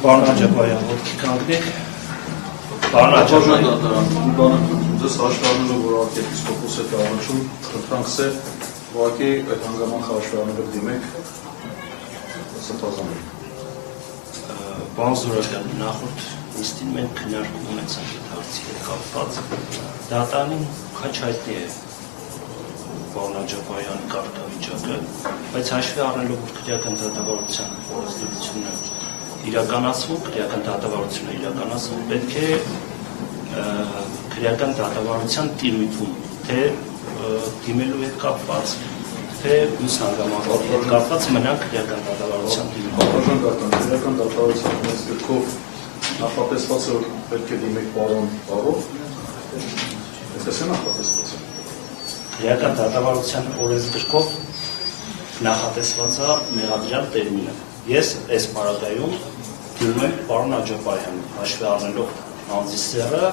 Պարոն Աջապարյան, ոտքի կանգնեք։ Պարոն Աջապարյան, ձեզ հաշվառնելով, որ arczepiskopos է առաջում, խնդրանքս է, ուղղակի այդ հանգամանքը հաշվառնելով դիմեք, սպասանք։ Պարոն Զուրաբյան, նախորդ նիստին մենք քննարկում ունեցանք այդ հարցի հետ կապված։ Դատարանին քաչ հայտնի է պարոն Աջապարյանի կարգավիճակը, բայց հաշվի առնելով, որ քրեական դատավարության օրենսդրությունը իրականացվում, քրեական դատավարությունը իրականացվում, պետք է քրեական դատավարության տիրույթում, թե դիմելու հետ կապված, թե մյուս հանգամանքների հետ կապված մնանք քրեական դատավարության տիրույթում։ Քրեական դատավարության օրենսգրքով նախատեսված է, որ պետք է դիմեք պարոն Պարով, այսպես է նախատեսված։ Քրեական դատավարության օրենսգրքով նախատեսված է մեղադրյալ տերմինը։ Ես այս պարագայում դիմում եմ պարոն Աջապարյանին, հաշվի առնելով անձի սեռը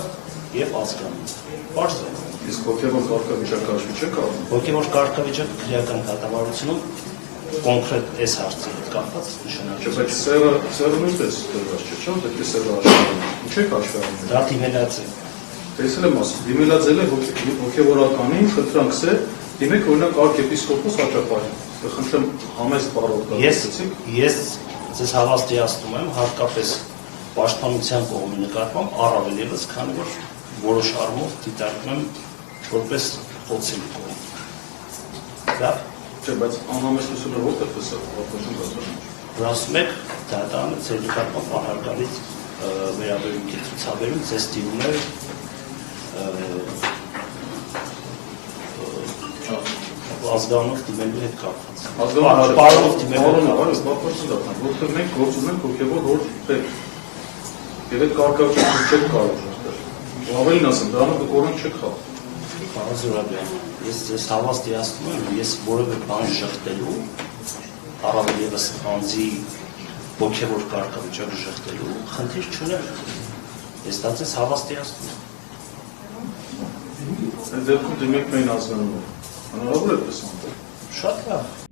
եւ ազգանունը։ Պարզ է։ Իսկ հոգևոր կարգավիճակը հաշվի չեք առնում։ Հոգևոր կարգավիճակը քրեական դատավարությունում կոնկրետ այս հարցի հետ կապված նշանակություն։ Բայց սերը նույնպես դրված չէ, չէ՞, պետք է սերը հաշվառել։ Ինչեք հաշվառում։ Դա դիմելաց է։ Տեսել եմ ասում, դիմելաձել է հոգևորականին, խնդրանքս է, դիմեք օրինակ arczepiskopos Աջապարյան։ Խնդրեմ համեստ բառով կարգեցիք։ Ես ձեզ հավաստիացնում եմ, հատկապես պաշտպանության կողմի նկատմամբ առավել ևս, քանի որ որոշ առումով դիտարկում եմ որպես խոցելի կողմ։ Լավ։ Չէ, բայց անհամեստությունը որտեղ տեսավ, ողջույն դատարան։ Որ ասում եք, դատարանը ձեր նկատմամբ անհարգալից վերաբերում է ցուցաբերում, ձեզ դիմում է ազգանունով դիմելու հետ կապված։ Պարոնով դիմելու հետ կապված։ Ողջույն դատարան, որտեղ մենք գործում ենք հոգևոր հոր պետք։ Եվ այդ կարգավիճակը չեք կարող ժխտել։ Ավելին ասեմ, դրանով օրենք չեք խախտում։ Պարոն Զուրաբյան, ես ձեզ հավաստիացնում եմ, ես որևէ բան ժխտելու, առավել ևս անձի հոգևոր կարգավիճակը ժխտելու խնդիր չունեմ։ Ես դա ձեզ հավաստիացնում եմ։ Այդ դեպքում դիմեք մեն ազգանունով։ Հնարավոր է պես անտեղ։ Շատ լավ։